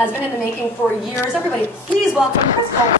has been in the making for years. Everybody, please welcome Chris Colfer.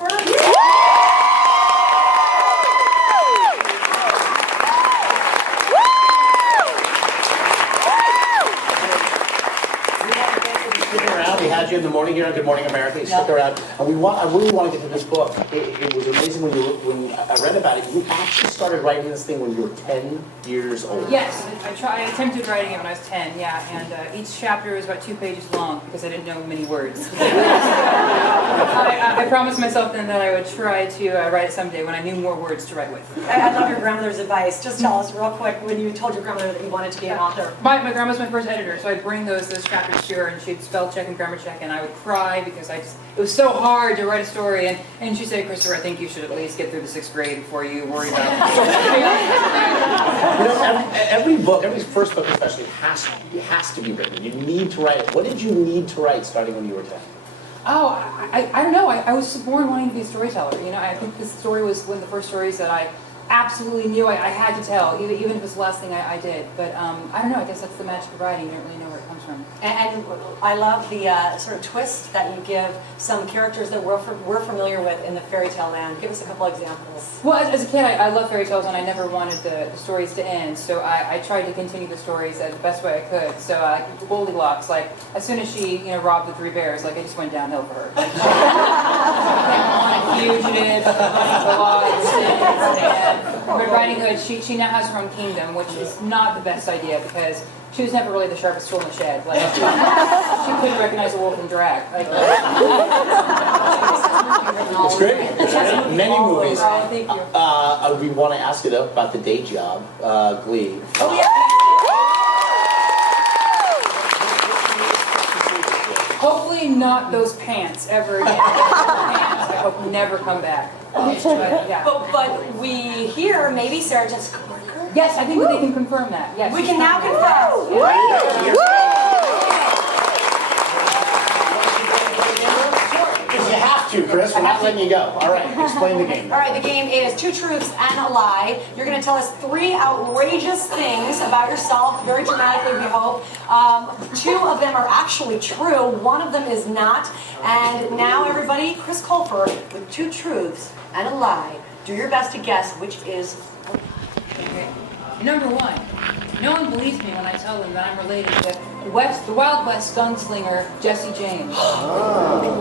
We had you in the morning here on Good Morning America. You stuck around, and I really want to get to this book. It was amazing when I read about it. You actually started writing this thing when you were 10 years old. Yes, I attempted writing it when I was 10. Yeah, and each chapter is about 2 pages long because I didn't know many words. I promised myself then that I would try to write it someday when I knew more words to write with. I love your grandmother's advice. Just tell us real quick when you told your grandmother that you wanted to be an author. My grandma's my first editor, so I'd bring those chapters to her, and she'd spell check and grammar check, and I would cry because it was so hard to write a story. And she'd say, Christopher, I think you should at least get through the 6th grade before you worry about it. Every book, every first book especially, has to be written. You need to write it. What did you need to write starting when you were 10? Oh, I don't know. I was born wanting to be a storyteller. You know, I think this story was one of the first stories that I absolutely knew I had to tell, even if it was the last thing I did. But I don't know. I guess that's the magic of writing. You don't really know where it comes from. And I love the sort of twist that you give some characters that we're familiar with in the fairy tale land. Give us a couple examples. Well, as a kid, I loved fairy tales, and I never wanted the stories to end. So I tried to continue the stories the best way I could. So Goldilocks, like as soon as she robbed the 3 bears, like it just went downhill for her. Like, she became a fugitive, running for law, but Riding Hood, she now has her own kingdom, which is not the best idea because she was never really the sharpest tool in the shed. Like, she couldn't recognize a wolf in drag. Like, it's great. It's great. Many movies. Thank you. We want to ask you though about the day job, Glee. Oh, yeah. Hopefully not those pants ever again. Pants, I hope never come back. But, yeah. But we hear maybe Sarah Jessica Parker. Yes, I think that they can confirm that. Yes, We can now confirm. You have to, Chris. We're not letting you go. All right, explain the game. All right, the game is 2 truths and a lie. You're going to tell us 3 outrageous things about yourself, very dramatically, we hope. 2 of them are actually true. 1 of them is not. And now, everybody, Chris Colfer with 2 truths and a lie. Do your best to guess which is. Okay. Number 1, no one believes me when I tell them that I'm related to the Wild West gunslinger Jesse James. Growing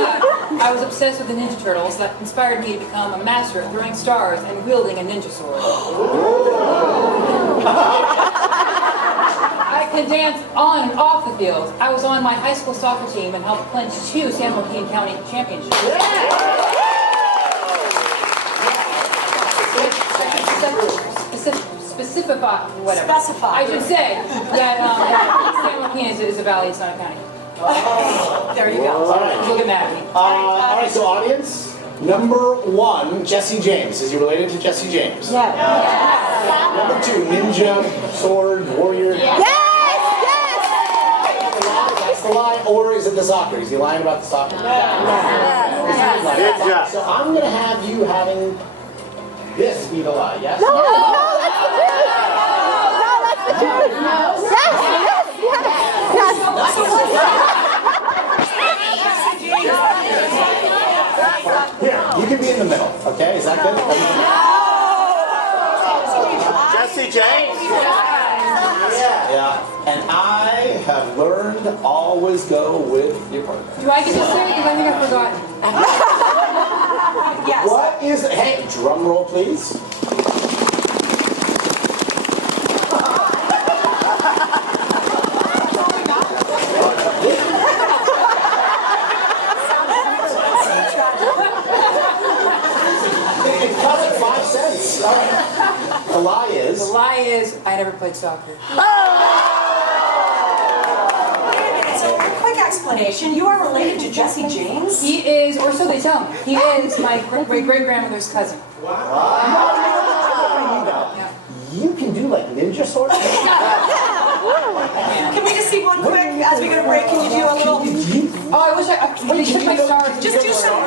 up, I was obsessed with the Ninja Turtles that inspired me to become a master at throwing stars and wielding a ninja sword. I could dance on and off the field. I was on my high school soccer team and helped clinch 2 San Joaquin County championships. Specify. I should say that San Joaquin is a valley in Sonoma County. There you go. All right. Don't get mad at me. All right, so audience, number 1, Jesse James. Is he related to Jesse James? Yeah. Number 2, ninja, sword, warrior. Yes! That's the lie, or is it the soccer? Is he lying about the soccer? Ninja. So I'm going to have you having this be the lie, yes? No, that's the truth! No, that's the truth! Yes! Here, you can be in the middle, okay? Is that good? Jesse James? Yeah, and I have learned to always go with your partner. Do I get to say it? Because I think I've forgotten. Yes. What is, hey, drum roll please. It cost it 5 cents. All right. The lie is? The lie is I never played soccer. Wait a minute, so a quick explanation. You are related to Jesse James? He is, or so they tell me, he is my great-grandmother's cousin. Wow. You can do like ninja sword? Can we just see one quick as we go to break? Can you do a little? Oh, I wish they took my stars. Just do some.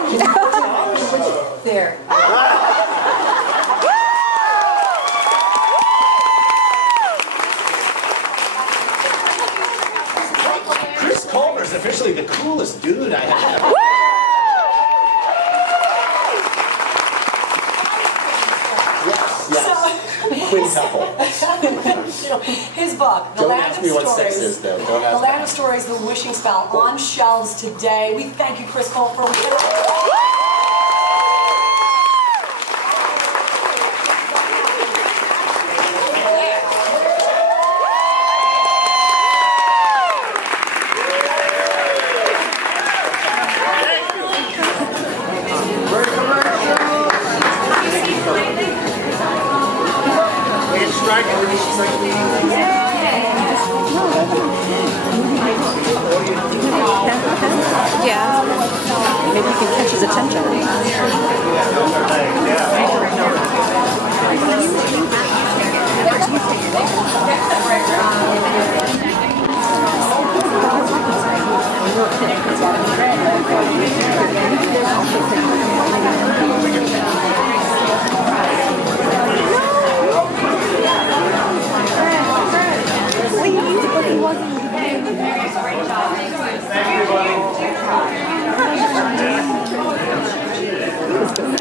There. is officially the coolest dude I have. Yes. Quintuple. His book, The Don't Land ask of me what Stories. sex is, though. Don't The ask Land me. of Stories, The Wishing Spell, on shelves today. We thank you, Chris Colfer. Yeah. Maybe you can catch his attention.